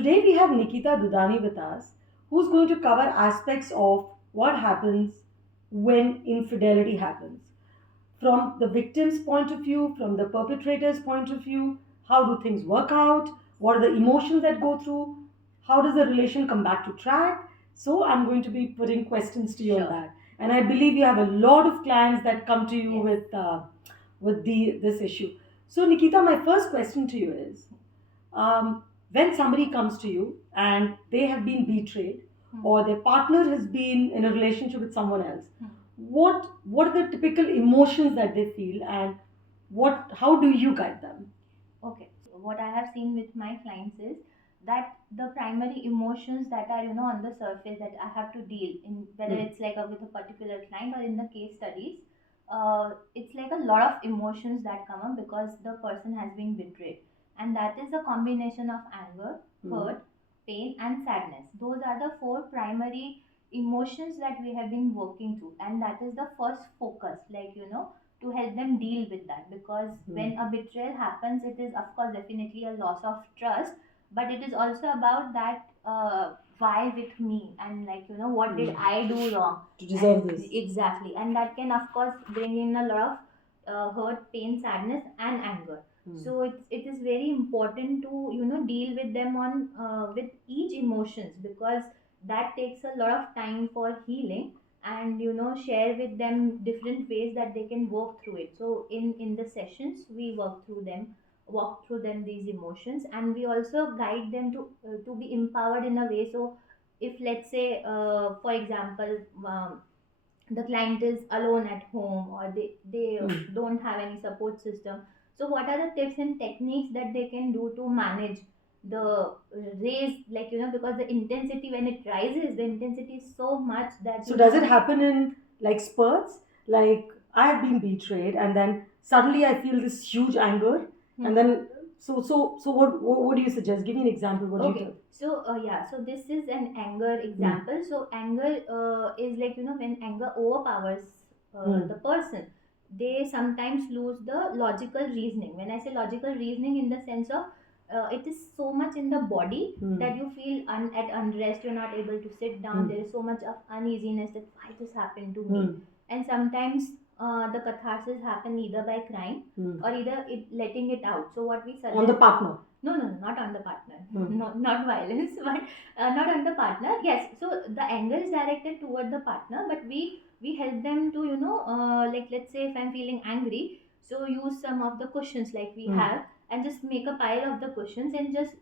Today we have Nikita Dudani with us, who's going to cover aspects of what happens when infidelity happens. From the victim's point of view, from the perpetrator's point of view, how do things work out? What are the emotions that go through? How does the relation come back to track? So I'm going to be putting questions to you on Sure. that. And I believe you have a lot of clients that come to you Yes. with this issue. So Nikita, my first question to you is, when somebody comes to you and they have been betrayed, or their partner has been in a relationship with someone else, what are the typical emotions that they feel, and what how do you guide them? Okay. So what I have seen with my clients is that the primary emotions that are on the surface that I have to deal in, whether Hmm. it's like with a particular client or in the case studies, it's like a lot of emotions that come up because the person has been betrayed, and that is a combination of anger, Hmm. hurt, pain, and sadness. Those are the four primary emotions that we have been working through, and that is the first focus. To help them deal with that, because when a betrayal happens, it is of course definitely a loss of trust, but it is also about that, why with me, and what did I do wrong, To deserve and this. exactly, and that can of course bring in a lot of hurt, pain, sadness, and anger. So it is very important to deal with them on with each emotions, because that takes a lot of time for healing, and share with them different ways that they can work through it. So in the sessions we walk through them these emotions, and we also guide them to be empowered in a way. So if, let's say, for example, the client is alone at home, or they don't have any support system, so what are the tips and techniques that they can do to manage the raise, because the intensity, when it rises, the intensity is so much that So does it happen in like spurts? Like I have been betrayed, and then suddenly I feel this huge anger, and then so what do you suggest? Give me an example. What do you Okay, tell? so yeah, so this is an anger example. So anger is when anger overpowers the person, they sometimes lose the logical reasoning. When I say logical reasoning, in the sense of it is so much in the body that you feel at unrest, you're not able to sit down, there is so much of uneasiness that why this happened to me. And sometimes the catharsis happen either by crying or either letting it out. So what we suggest, On the partner. no, no, no, not on the partner. Not violence, but not on the partner. Yes, so the anger is directed toward the partner, but we help them to let's say if I'm feeling angry, so use some of the cushions like we have, and just make a pile of the cushions and just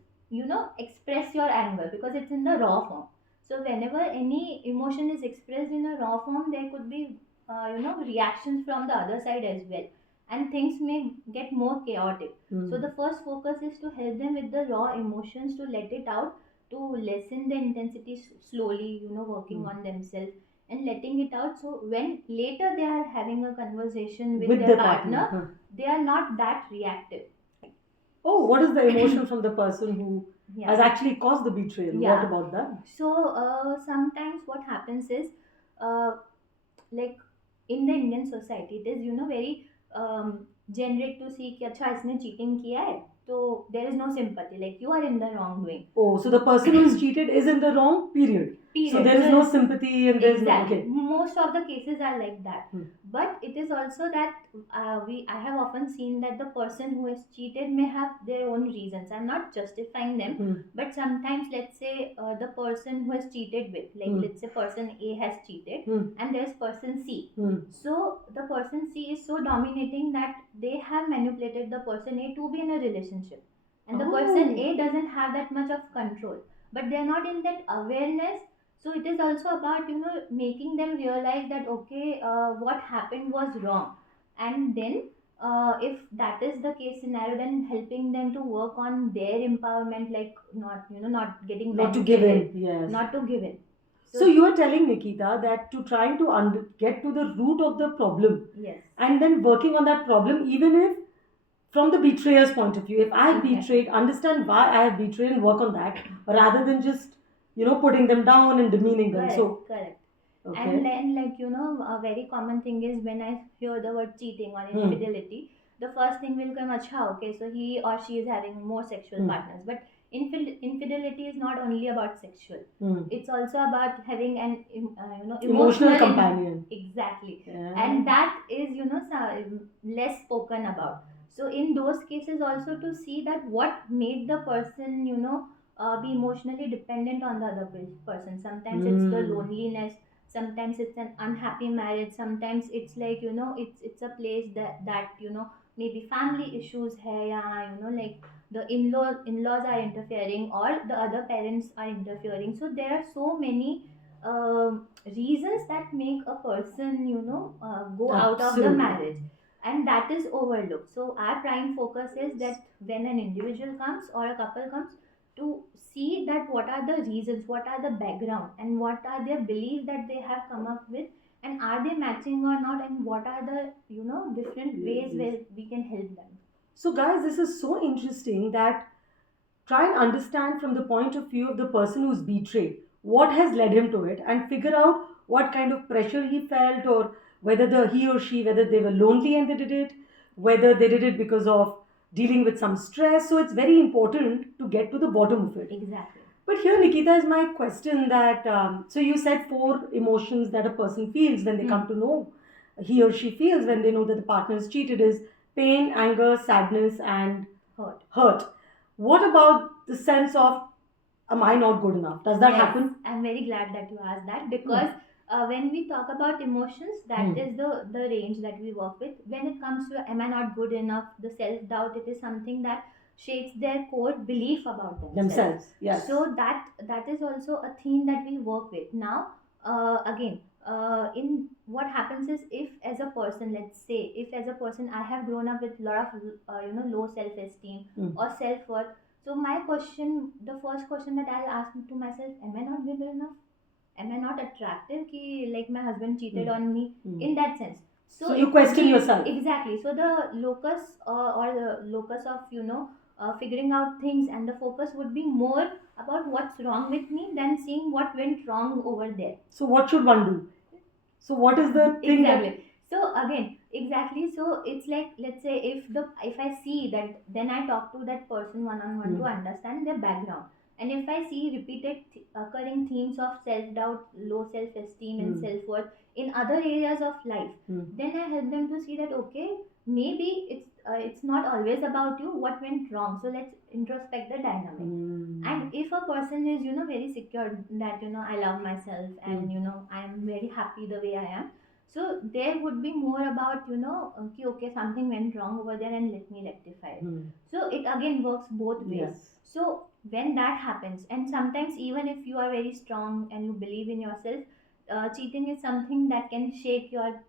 express your anger, because it's in the raw form. So whenever any emotion is expressed in a raw form, there could be reactions from the other side as well, and things may get more chaotic. So the first focus is to help them with the raw emotions, to let it out, to lessen the intensity slowly, working on themselves and letting it out. So when later they are having a conversation with With their the partner. partner, they are not that reactive. Oh, what is the emotion from the person who has Yeah. actually caused the betrayal? What Yeah. about that? So sometimes what happens is, uh, like in the Indian society, it is very generic to see कि अच्छा इसने cheating किया है, तो there is no sympathy, like you are in the wrongdoing. Oh, so the person who is cheated is in the wrong period. So Period. there is So no sympathy and there is no exactly, okay. most of the cases are like that. But it is also that I have often seen that the person who has cheated may have their own reasons. I'm not justifying them, but sometimes, let's say, the person who has cheated with, like let's say person A has cheated, and there's person C. So the person C is so dominating that they have manipulated the person A to be in a relationship, and the person A doesn't have that much of control, but they're not in that awareness. So it is also about making them realize that okay, what happened was wrong, and then if that is the case scenario, then helping them to work on their empowerment, like not getting Not to give in. manipulated, Yes. not to give in. So you are telling Nikita that to trying to get to the root of the problem, Yes. and then working on that problem, even if from the betrayer's point of view, if I have betrayed, understand why I have betrayed and work on that, rather than just putting them down and demeaning them. Correct, So correct. okay. And then, a very common thing is when I hear the word cheating or infidelity, the first thing will come, acha, okay, so he or she is having more sexual partners. But infidelity is not only about sexual. Hmm. It's also about having an Emotional emotional companion. exactly. Yeah. And that is less spoken about. So in those cases also, to see that what made the person be emotionally dependent on the other person. Sometimes it's the Hmm. loneliness, sometimes it's an unhappy marriage, sometimes it's like it's a place that maybe family issues hai, ya, like the in-laws are interfering, or the other parents are interfering. So there are so many reasons that make a person go out of the Absolutely. marriage, and that is overlooked. So our prime focus is that when an individual comes or a couple comes, to see that what are the reasons, what are the background, and what are their beliefs that they have come up with, and are they matching or not, and what are the different Yes, ways yes. where we can help them. So, guys, this is so interesting that try and understand from the point of view of the person who's betrayed what has led him to it, and figure out what kind of pressure he felt, or whether he or she, whether they were lonely and they did it, whether they did it because of dealing with some stress. So it's very important to get to the bottom of it. Exactly. But here, Nikita, is my question that so you said four emotions that a person feels when they come to know, he or she feels when they know that the partner is cheated, is pain, anger, sadness, and hurt. What about the sense of, am I not good enough? Does that Yes, happen? I'm very glad that you asked that, because when we talk about emotions, that is the range that we work with. When it comes to am I not good enough, the self doubt, it is something that shapes their core belief about themselves. Yes. So that is also a theme that we work with. Now, again, in what happens is, if as a person, let's say, if as a person I have grown up with a lot of low self esteem or self worth. So my question, the first question that I'll ask to myself, am I not good enough? Am I not attractive? Ki, like my husband cheated on me, in that sense. So So you it would question be yourself. exactly. So the locus or the locus of figuring out things, and the focus would be more about what's wrong with me than seeing what went wrong over there. So what should one do? So what is the thing Exactly. So again, exactly. So it's like, let's say, if I see that, then I talk to that person one on one to understand their background. And if I see repeated occurring themes of self doubt, low self esteem, and self worth in other areas of life, then I help them to see that, okay, maybe it's not always about you. What went wrong? So let's introspect the dynamic. And if a person is very secure that I love myself, and I am very happy the way I am, so there would be more about okay, okay, something went wrong over there, and let me rectify it. So it again works both ways. Yes. So when that happens, and sometimes even if you are very strong and you believe in yourself, cheating is something that can shake your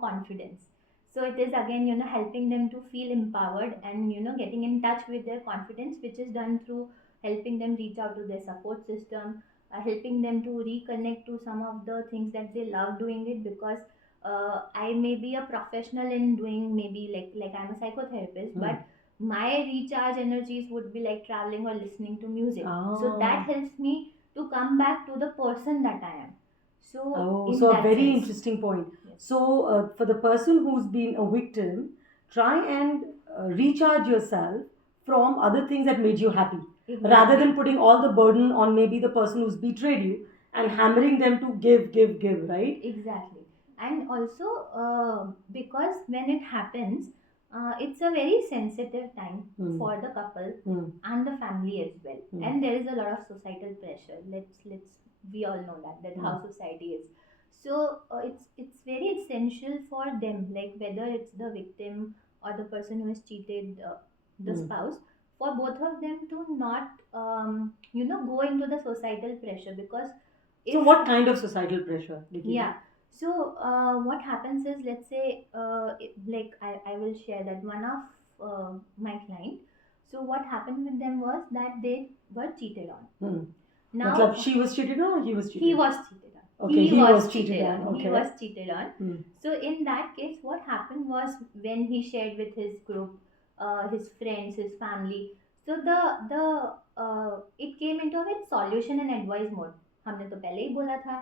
confidence. So it is again helping them to feel empowered, and getting in touch with their confidence, which is done through helping them reach out to their support system, helping them to reconnect to some of the things that they love doing it. Because I may be a professional in doing, maybe like I'm a psychotherapist, but my recharge energies would be like traveling or listening to music. So that helps me to come back to the person that I am. So So a very sense, interesting point. yes. So for the person who's been a victim, try and recharge yourself from other things that made you happy, rather than putting all the burden on maybe the person who's betrayed you and hammering them to give, right? Exactly. And also, because when it happens, it's a very sensitive time for the couple and the family as well. And there is a lot of societal pressure. Let's we all know that how society is. So it's very essential for them, like whether it's the victim or the person who has cheated the spouse, for both of them to not go into the societal pressure. Because So if what kind of societal pressure, Nikita? yeah. So what happens is, let's say, like I will share that one of my client. So what happened with them was that they were cheated on. Now Matlab, she was cheated on or he was cheated? he was cheated on. Okay, he was cheated on. He Okay. was cheated on. So in that case, what happened was, when he shared with his group, his friends, his family. So the it came into a solution and advice mode. हमने तो पहले ही बोला था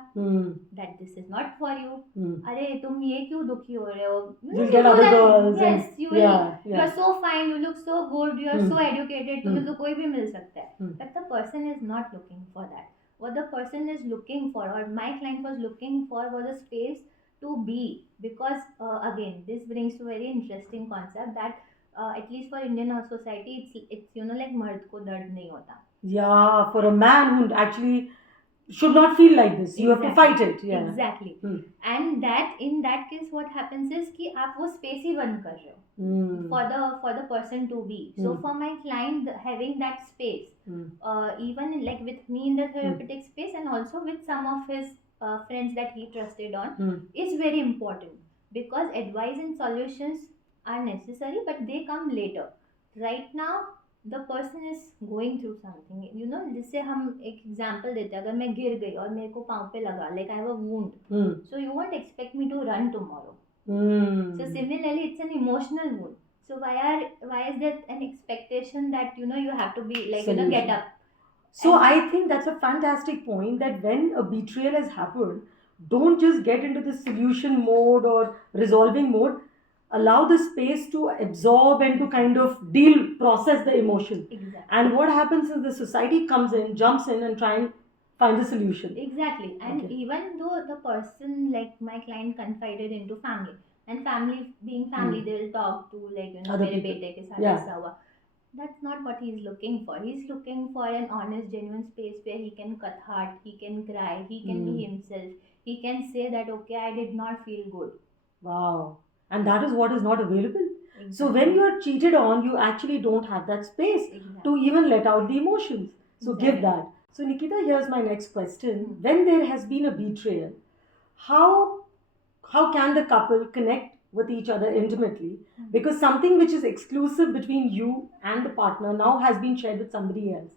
that this is not for you. अरे तुम ये क्यों दुखी हो रहे हो? You'll get other girls. Yes, you will. Yeah, You yeah. are so fine. You look so good. You are so educated. तुम्हें तो कोई भी मिल सकता है. But the person is not looking for that. What the person is looking for, or my client was looking for, was a space to be. Because again, this brings to a very interesting concept that at least for Indian society, it's like मर्द को दर्द नहीं होता. Yeah, for a man who actually should not feel like this, you have to fight it. Yeah. Exactly. And that in that case, what happens is कि आप वो space ही बंद कर रहे हो for the person to be. So for my client, having that space, even like with me in the therapeutic space, and also with some of his friends that he trusted on, is very important, because advice and solutions are necessary, but they come later. Right now the person is going through something, जिससे हम एक example देते हैं, अगर मैं गिर गई और मेरे को पाँव पे लगा, like I have a wound, so you won't expect me to run tomorrow. So similarly, it's an emotional wound. So why is there an expectation that you have to be like get up? So I think that's a fantastic point, that when a betrayal has happened, don't just get into the solution mode or resolving mode. Allow the space to absorb and to kind of process the emotion. Exactly. And what happens is the society comes in, jumps in, and try and find the solution. Exactly. And even though the person, like my client, confided into family, and family being family, they will talk to like Other मेरे people. बेटे के साथ ऐसा हुआ. That's not what he's looking for. He's looking for an honest, genuine space where he can cut heart, he can cry, he can be himself, he can say that okay, I did not feel good. Wow. And that is what is not available. Exactly. So when you are cheated on, you actually don't have that space to even let out the emotions. So give that. So Nikita, here's my next question. When there has been a betrayal, how can the couple connect with each other intimately? Because something which is exclusive between you and the partner now has been shared with somebody else.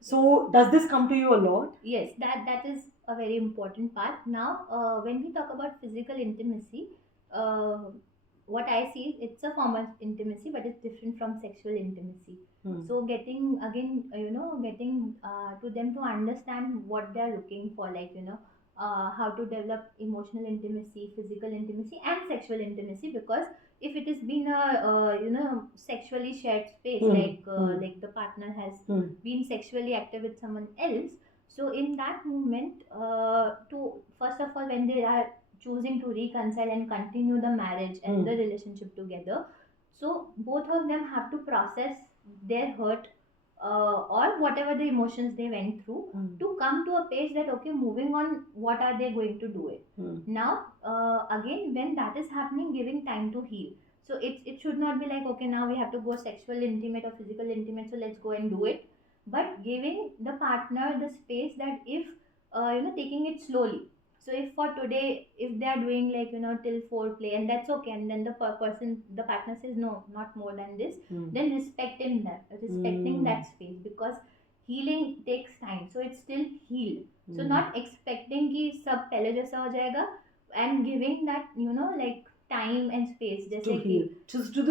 So does this come to you a lot? Yes, that is a very important part. Now, when we talk about physical intimacy, what I see is it's a form of intimacy, but it's different from sexual intimacy. So getting again, getting to them to understand what they are looking for, like how to develop emotional intimacy, physical intimacy, and sexual intimacy. Because if it has been a sexually shared space, like the partner has been sexually active with someone else, so in that moment, to first of all, when they are choosing to reconcile and continue the marriage and the relationship together, so both of them have to process their hurt, or whatever the emotions they went through, to come to a page that okay, moving on, what are they going to do it now. Again, when that is happening, giving time to heal. So it should not be like okay, now we have to go sexual intimate or physical intimate, so let's go and do it. But giving the partner the space that if taking it slowly. So if for today, if they are doing like till foreplay, and that's okay, and then the the partner says no, not more than this, then respecting that space, because healing takes time, so it's still healed. So not expecting कि सब पहले जैसा हो जाएगा, and giving that like time and space to heal, just to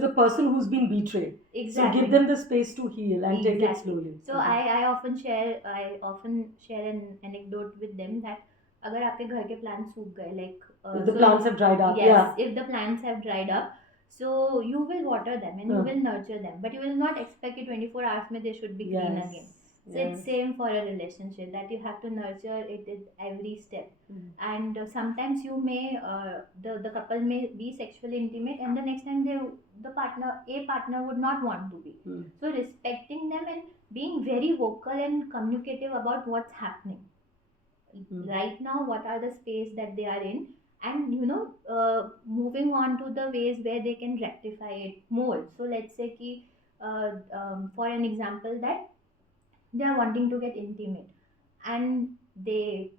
the person who's been betrayed. Exactly. So give them the space to heal and take it slowly. So I often share an anecdote with them that अगर आपके घर के plants सूख गए, like if the plants have dried up, yes, if the plants have dried up, so you will water them and you will nurture them, but you will not expect it 24 hours में they should be green again. So it's same for a relationship, that you have to nurture it at every step. And sometimes you may the couple may be sexually intimate, and the next time the partner would not want to be. So respecting them and being very vocal and communicative about what's happening right now, what are the space that they are in, and moving on to the ways where they can rectify it more. So let's say ki, for an example, that they are wanting to get intimate, and they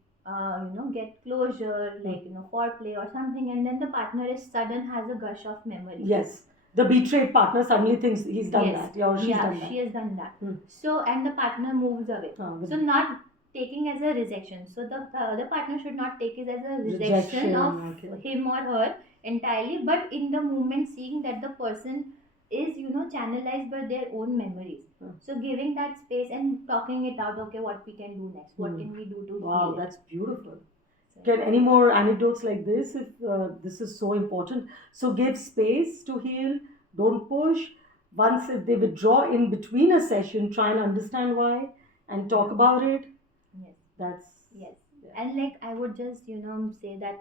get closure, like foreplay or something, and then the partner is sudden has a gush of memory. Yes, the betrayed partner suddenly thinks he's done that, or she's done that. She has done that. So and the partner moves away. So not taking as a rejection. So the other partner should not take it as a rejection of him or her entirely, but in the moment seeing that the person is channelized by their own memories. So giving that space and talking it out, okay, what we can do next, what can we do to Wow, heal it. that's beautiful. So, Get any more anecdotes like this if this is so important? So give space to heal, don't push. Once if they withdraw in between a session, try and understand why and talk about it. yes. That's Yes. yeah. And like I would just, say that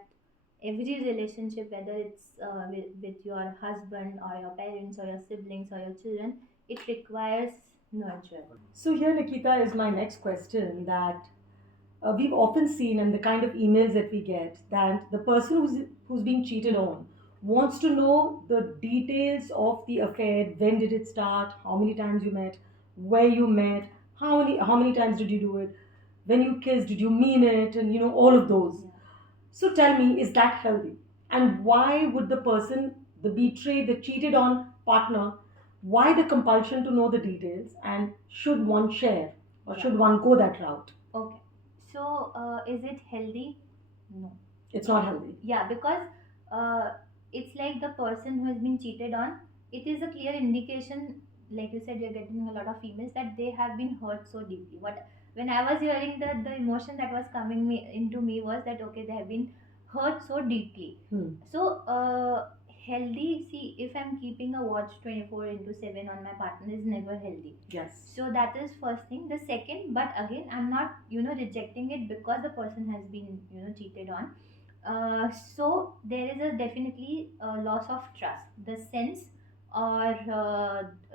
every relationship, whether it's with your husband or your parents or your siblings or your children, it requires nurture. So here, Nikita, is my next question that we've often seen and the kind of emails that we get that the person who's being cheated on wants to know the details of the affair. When did it start? How many times you met? Where you met? How many times did you do it? When you kissed, did you mean it? And all of those. Yeah. So tell me, is that healthy? And why would the person, the betrayed, the cheated on partner, why the compulsion to know the details? And should one share or Yeah. should one go that route? Okay. So, is it healthy? No. It's not healthy. Yeah, because uh, it's like the person who has been cheated on, it is a clear indication, like you said, you're getting a lot of emails that they have been hurt so deeply. What when I was hearing the emotion that was coming me into me was that okay, they have been hurt so deeply. So healthy, see, if I'm keeping a watch 24 into 7 on my partner is never healthy. Yes. So that is first thing. The second, but again, I'm not rejecting it because the person has been cheated on. So there is a definitely loss of trust, the sense, or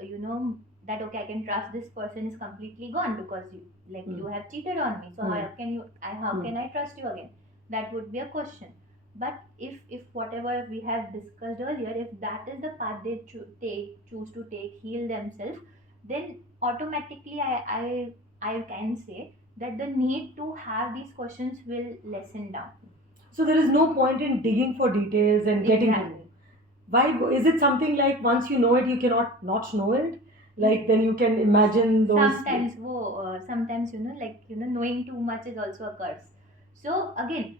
you know that okay, I can trust this person is completely gone because you have cheated on me. So how can how can I trust you again? That would be a question. But if whatever we have discussed earlier, if that is the path they choose to take, heal themselves, then automatically I can say that the need to have these questions will lessen down. So there is no point in digging for details and getting to know. Exactly. Why is it something like once you know it, you cannot not know it? Like then you can imagine those. Sometimes knowing too much is also a curse. So again,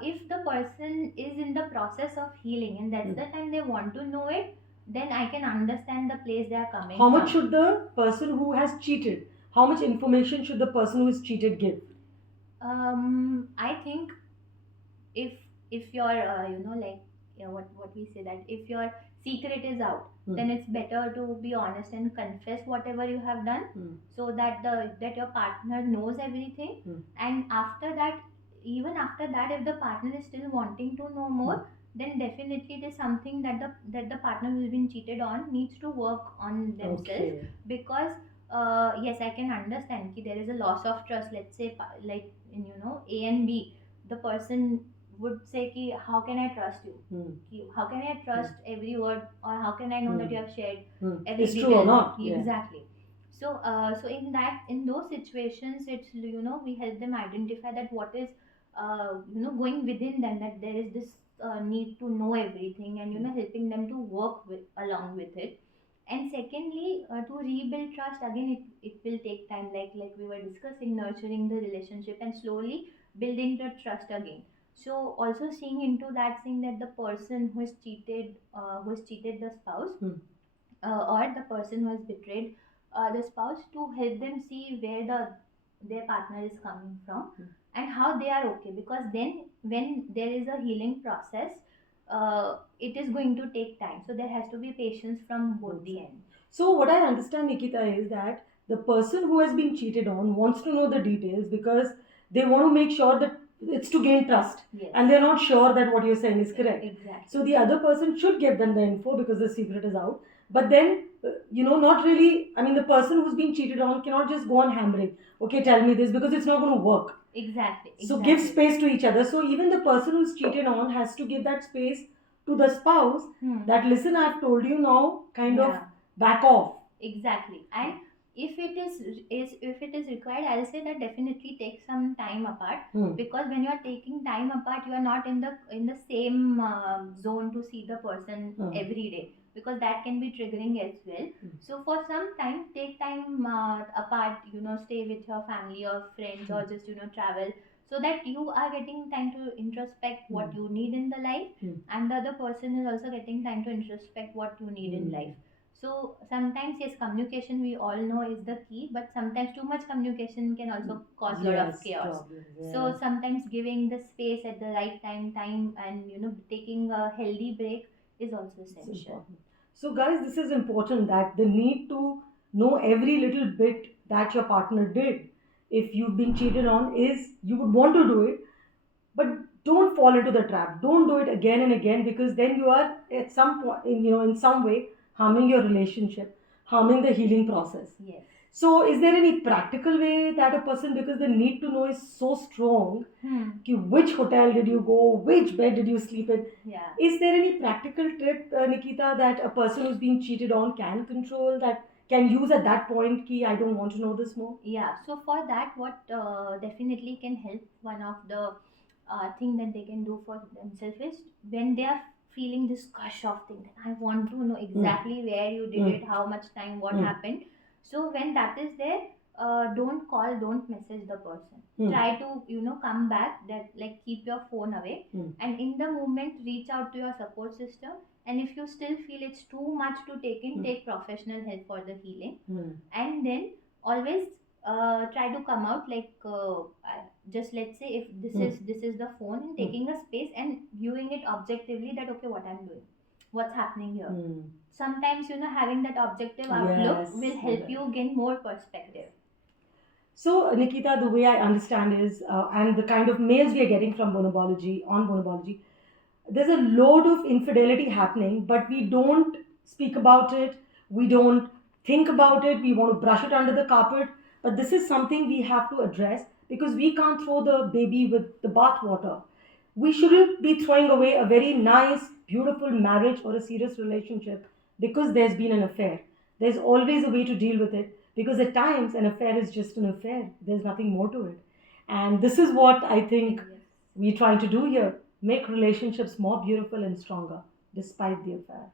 if the person is in the process of healing and that's the time they want to know it, then I can understand the place they are coming How from. much should the person who has cheated? How much information should the person who is cheated give? I think if you're like what we say that if your secret is out, then it's better to be honest and confess whatever you have done, so that your partner knows everything. And after that, even after that, if the partner is still wanting to know more, then definitely it is something that the partner who's been cheated on needs to work on themselves. Okay. Because yes, I can understand ki there is a loss of trust. Let's say like in A and B, the person would say ki how can I trust you, how can I trust every word, or how can I know that you have shared every It's true or detail. not? Yeah. Exactly. So so in those situations, it's we help them identify that what is going within them, that there is this need to know everything, and helping them to work along with it. And secondly, to rebuild trust again, it will take time, like we were discussing, nurturing the relationship and slowly building the trust again. So also seeing into that, seeing that the person who has cheated the spouse, or the person who has betrayed the spouse, to help them see where their partner is coming from, and how they are okay. Because then when there is a healing process, it is going to take time, so there has to be patience from both the ends. So what I understand, Nikita, is that the person who has been cheated on wants to know the details because they want to make sure that it's to gain trust. Yes. And they're not sure that what you're saying is correct. Exactly. So the other person should give them the info because the secret is out. But then, not really. I mean, the person who's being cheated on cannot just go on hammering. Okay, tell me this, because it's not going to work. Exactly. So give space to each other. So even the person who's cheated on has to give that space to the spouse. That listen, I've told you now, kind of back off. Exactly. And if it is required, I'll say that definitely take some time apart. Because when you are taking time apart, you are not in the same zone to see the person every day, because that can be triggering as well. So for some time, take time apart, stay with your family or friends, or just travel, so that you are getting time to introspect what you need in the life, and the other person is also getting time to introspect what you need in life. So sometimes, yes, communication we all know is the key, but sometimes too much communication can also cause a lot of Yes, chaos. problems. So Yeah. sometimes giving the space at the right time, and taking a healthy break is also It's essential. important. So, guys, this is important that the need to know every little bit that your partner did. If you've been cheated on, is you would want to do it, but don't fall into the trap. Don't do it again and again because then you are at some point, in some way, harming your relationship, harming the healing process. Yes. So, is there any practical way that a person, because the need to know is so strong, कि which hotel did you go, which bed did you sleep in? Yeah. Is there any practical tip, Nikita, that a person who's being cheated on can control, that can use at that point? Ki I don't want to know this more. Yeah, so for that, what definitely can help, one of the thing that they can do for themselves is, when they are feeling this gush of thing that I want to know exactly where you did it, how much time, what happened. So when that is there, don't call, don't message the person. Try to come back, that like keep your phone away, and in the moment reach out to your support system. And if you still feel it's too much to take in, take professional help for the healing. And then always try to come out, like just let's say, if this is the phone, and taking a space and viewing it objectively, that okay, what I'm doing, what's happening here. Sometimes having that objective outlook Yes. will help you gain more perspective. So, Nikita, the way I understand is, and the kind of mails we are getting from bonobology, there's a load of infidelity happening, but we don't speak about it. We don't think about it. We want to brush it under the carpet. But this is something we have to address because we can't throw the baby with the bathwater. We shouldn't be throwing away a very nice, beautiful marriage or a serious relationship because there's been an affair. There's always a way to deal with it because at times an affair is just an affair. There's nothing more to it. And this is what I think we're trying to do here, make relationships more beautiful and stronger despite the affair.